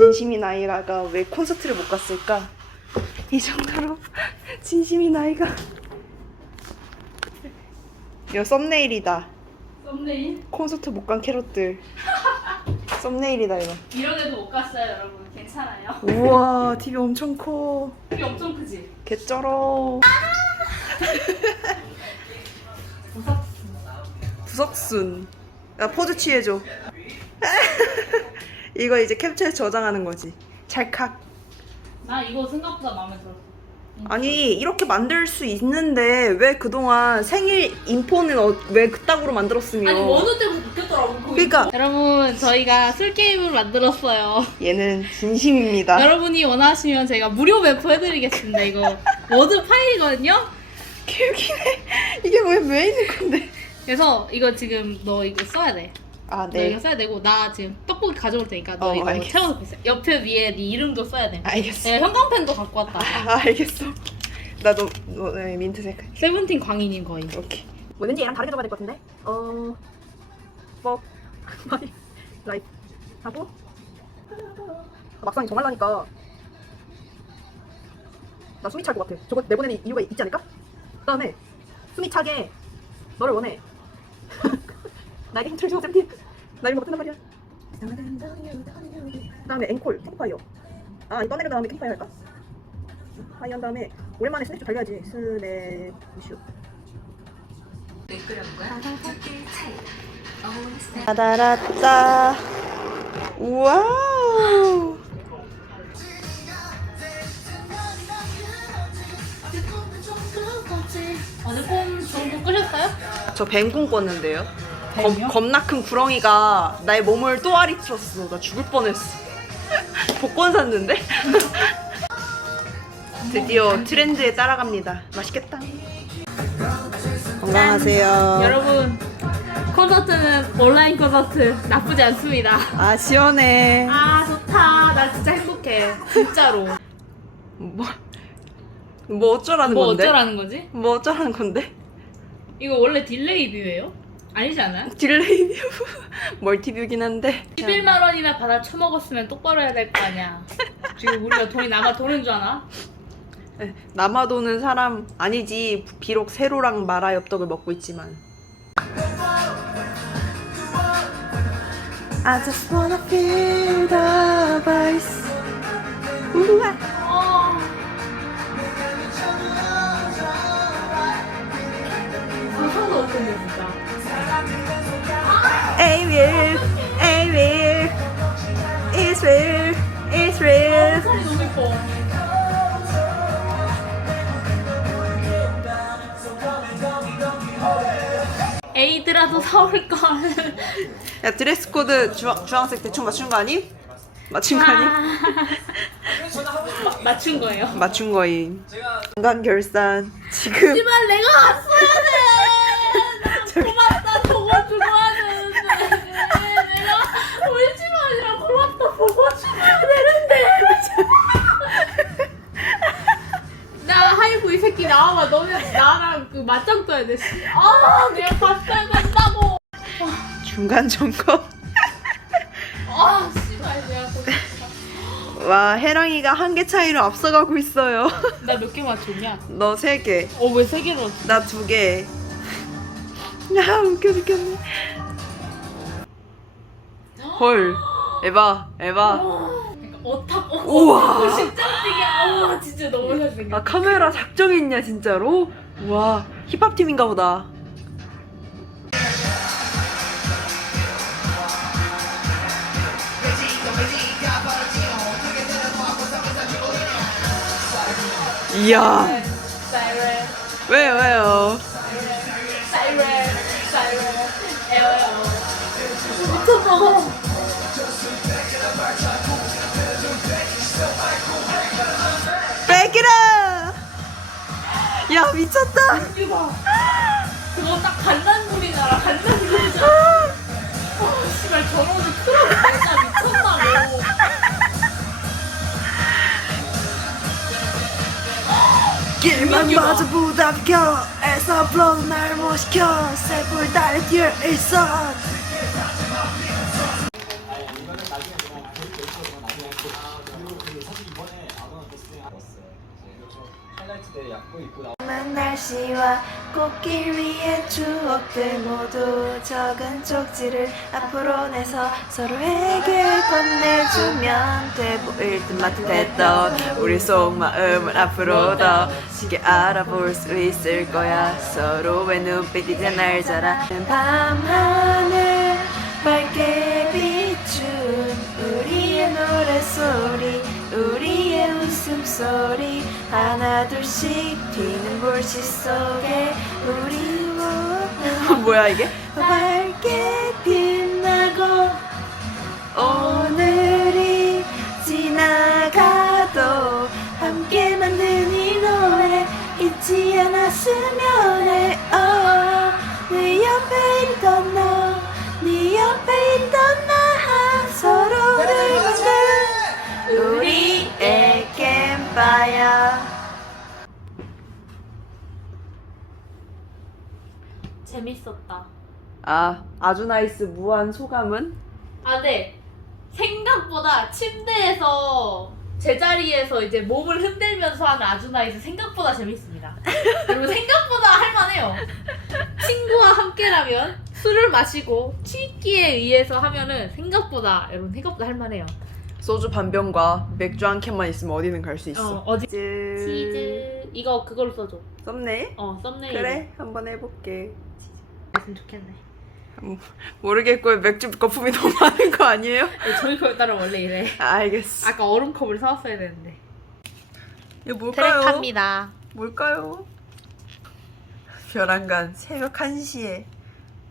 진심인 아이가 왜 콘서트를 못 갔을까? 이 정도로 진심인 아이가. 이거 썸네일이다. 썸네일? 콘서트 못 간 캐럿들. 썸네일이다 이거. 이런 애도 못 갔어요 여러분. 괜찮아요? 우와 TV 엄청 커. 이게 엄청 크지? 개쩔어. 부석순. 야 포즈 취해줘 이거 이제 캡처해서 저장하는 거지. 찰칵 나 이거 생각보다 마음에 들었어. 아니 이렇게 만들 수 있는데 왜 그동안 생일 인포는 어, 왜 그따구로 만들었으며. 아니 어느 때부터 바뀌었더라고. 그러니까. 여러분 저희가 술 게임을 만들었어요. 얘는 진심입니다. 여러분이 원하시면 제가 무료 배포 해드리겠습니다 이거. 워드 파일이거든요? 개웃기네 이게 왜, 왜 있는 건데? 그래서 이거 지금 너 이거 써야 돼. 너 아네. 이거 써야 되고 나 지금 떡볶이 가져올 테니까 너 어, 이거 알겠어. 채워서 있어. 옆에 위에 네 이름도 써야 돼. 알겠어. 내가 형광펜도 갖고 왔다. 아 알겠어. 나도 너, 네, 민트색 세븐틴 광희님 거의 오케이. 뭐 왠지 얘랑 다르게 적어야 될 것 같은데? 어... 뻑 바디 라이프 하고? 막상 정말 나니까. 나 숨이 찰 것 같아. 저거 내보내는 이유가 있지 않을까? 그 다음에 숨이 차게 너를 원해 나에게 힘을 줘 샘티 나 이거 못한단 말이야? 그 다음에 앵콜 캠파이어. 아이 떠내려 다음에 캠파이어 할까? 하이 한 다음에 오랜만에 스냅 좀 달려야지. 스냅 이슈. 따다라따 와우. 어느 콘 정도 끄셨어요? 저 뱀꿈 꿨는데요 뱀이요? 겁, 겁나 큰 구렁이가 나의 몸을 또 아리틀었어. 나 죽을 뻔했어. 복권 샀는데? 드디어 트렌드에 따라갑니다. 맛있겠다. 건강하세요. 여러분 콘서트는 온라인 콘서트 나쁘지 않습니다. 아 시원해. 아 좋다. 나 진짜 행복해. 진짜로. 뭐, 뭐 어쩌라는 뭐 건데? 어쩌라는 거지? 뭐 어쩌라는 건데? 이거 원래 딜레이 뷰예요? 아니지 않아요? 딜레이 뷰 멀티뷰긴 한데. 11만 원이나 받아 처먹었으면 똑바로 해야 될 거 아니야. 지금 우리가 돈이 남아 도는 줄 아나? 네, 남아도는 사람 아니지. 비록 세로랑 마라 엽떡을 먹고 있지만. I just wanna feel the bass 우와 A will A will It's real It's real 소리 너무 예뻐 에이드라도 사올 걸. 야 드레스 코드 주황, 주황색 대충 맞춘 거 아니? 맞춘 거 아니? 마- 맞춘 거예요. 맞춘 거임 중간 결산 지금 하지만 내가 왔어야 돼. 나 고맙다 보고 주고 하는데 내가 울지마 아니라 고맙다 보고 주어야 되는데. 나 하이브 이 새끼 나와봐. 너네 나랑 그 맞짱 떠야 돼. 씨. 아 내가 봤어야 된다고. 중간 점검 아 씨발 내가 와 해랑이가 한 개 차이로 앞서가고 있어요 나몇 개 맞췄냐? 너 세 개, 어 왜 세 개로? 나두 개. 야 웃겨 죽겠네. 헐, 에바, 에바. 그러니까 어탑 어 우와. 진짜 뛰게 아우 진짜 너무 잘생겼. 아 카메라 작정했냐 진짜로? 와 힙합 팀인가 보다. 이야, 왜 왜요? 야 미쳤다. 이거 그거 딱 간단물이잖아 간단물이잖아. 아 씨발 저러는 크로스 진짜 미쳤다고. 길만 마저 부담겨 애써 불러 날 못 시켜 새불 달에 뛰어 일선 때 약도 있고 나만 날씨와 꽃길 위의 추억들 모두 적은 쪽지를 앞으로 내서 서로에게 건네주면 돼. 보일 듯 마트 됐던 우리 속마음을 앞으로 더 쉽게 알아볼 수 있을 거야. 서로의 눈빛 이제 날 자라 밤하늘 밝게 비춘 우리의 노래소리 웃음 소리. 하나 둘씩. 튀는 불씨 속에 우리 뭐야 이게? 밝게 빛나고 오늘이 지나가도 함께 만든 이 노래 잊지 않았으면 해. oh, 네 옆에 있던 너 네 옆에 있던 재밌었다. 아 아주 나이스 무한 소감은? 아, 네. 생각보다 침대에서 제자리에서 이제 몸을 흔들면서 하는 아주나이스 생각보다 재밌습니다. 그리고 생각보다 할만해요. 친구와 함께라면 술을 마시고 취기에 의해서 하면은 생각보다 여러분 생각보다 할만해요. 소주 반 병과 맥주 한 캔만 있으면 어디든 갈 수 있어 어, 어디 치즈 이거 그걸로 써줘. 썸네일? 어 썸네일. 그래 한번 해볼게 했으면 좋겠네. 모르겠고 맥주 거품이 너무 많은 거 아니에요? 네, 저희 거에 따라 원래 이래. 알겠어 아까 얼음컵을 사왔어야 되는데. 이거 뭘까요? 트랙합니다. 뭘까요? 별안간 새벽 1시에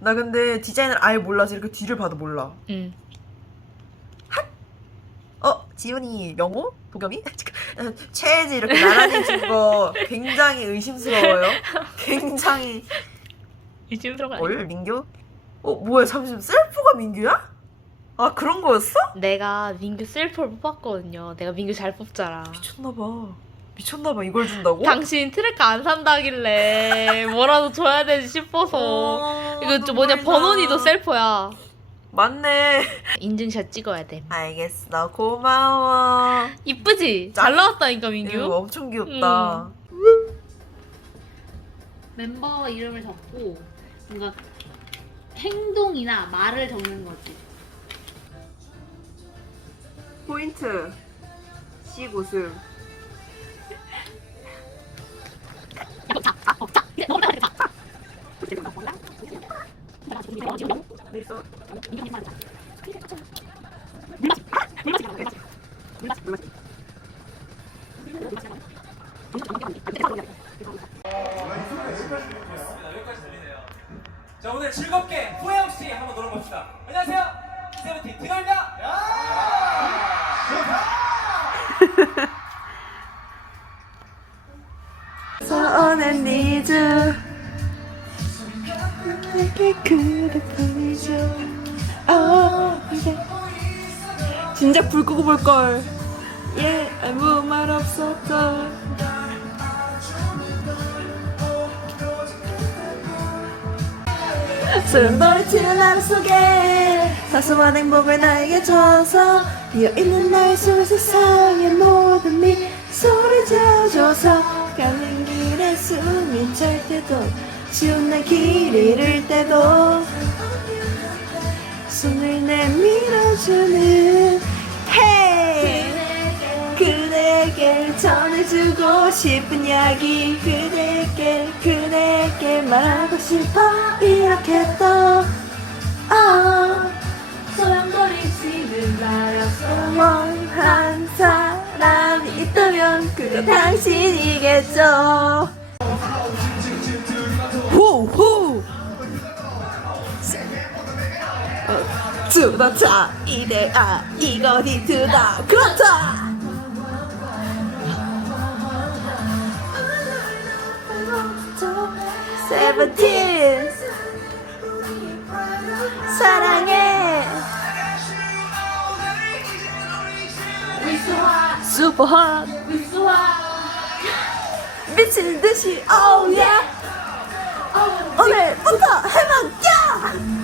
나 근데 디자인을 아예 몰라서 이렇게 뒤를 봐도 몰라 응. 어? 지훈이 영호? 도겸이? 최애지 이렇게 나란히 준 거 굉장히 의심스러워요 굉장히 요즘 들어가. 뭘? 민규? 어 뭐야 잠시만 셀프가 민규야? 아 그런 거였어? 내가 민규 셀프를 뽑았거든요. 내가 민규 잘 뽑잖아. 미쳤나봐 미쳤나봐 이걸 준다고? 당신 트랙 안 산다길래 뭐라도 줘야 되지 싶어서 어, 이거 좀 뭐냐 눈물나. 번원이도 셀프야. 맞네 인증샷 찍어야 돼. 알겠어 고마워 이쁘지? 잘 나왔다니까 이거 민규. 엄청 귀엽다 멤버 이름을 적고 뭔가 행동이나 말을 적는 거지. 포인트 시고승 그대 보내줘 어, 이제. 진작 불 끄고 볼걸. 예 아무 말 없었어 술은 버리치는 하루 속에 사소한 행복을 나에게 줘서 비어있는 나의 속 세상의 모든 미소를 지어줘서 가는 길에 숨이 찰 때도 쉬운 날길 잃을 때도 손을 내밀어주는 Hey! 그대에게 전해주고 싶은 이야기 그대에게 그대에게 말하고 싶어 이렇게 또 어, 소용돌이치는 나였어. 원한 사람이 있다면 그게 당신이겠죠 투더차 이대아 이거니 투더 그렇다. 세븐틴 사랑해. 슈퍼핫 미친 듯이 오예 오늘부터 해먹자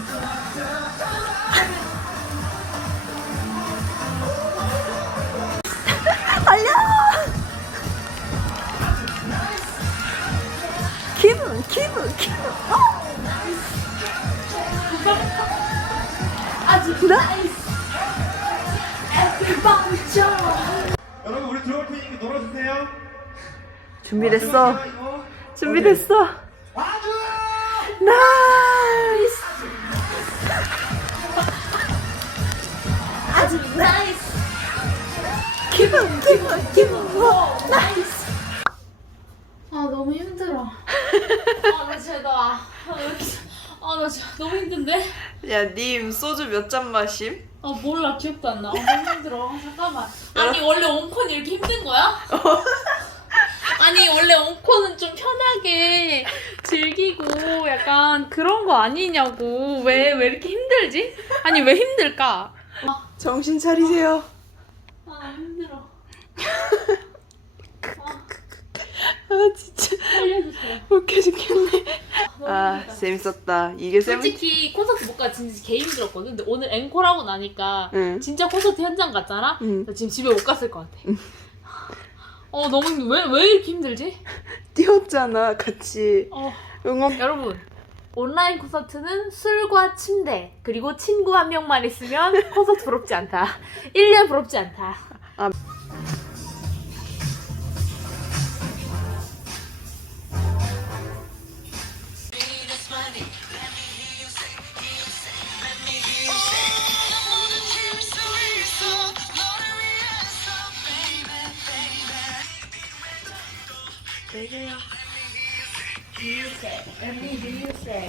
키울 키울 아직 나? 여러분 우리 들어올 테니까 놀아주세요. 준비됐어. 아, 준비됐어. 나이스. 아주 나이스. 기분 기분 기분 나이스. 아 너무 힘들어. 아나 아, 이렇게 아나 진짜 너무 힘든데. 야, 님 소주 몇 잔 마심? 아 몰라 기억도 안 나. 아, 너무 힘들어. 잠깐만. 아니 원래 옹콘 이렇게 힘든 거야? 아니 원래 옹콘은 좀 편하게 즐기고 약간 그런 거 아니냐고. 왜 왜 이렇게 힘들지? 아니 왜 힘들까? 정신 차리세요. 아 너무 힘들어. 아, 진짜 살려주세요. 웃겨 죽겠네. 너무 아, 힘들다. 재밌었다. 이게 세븐 솔직히 콘서트 못 가 진짜 개 힘들었거든. 근데 오늘 앵콜하고 나니까 응. 진짜 콘서트 현장 갔잖아. 응. 나 지금 집에 못 갔을 것 같아. 어 너무 힘- 왜, 왜 이렇게 힘들지? 뛰었잖아, 같이. 어 응원. 여러분 온라인 콘서트는 술과 침대 그리고 친구 한 명만 있으면 콘서트 부럽지 않다. 1년 부럽지 않다. Let And do you say?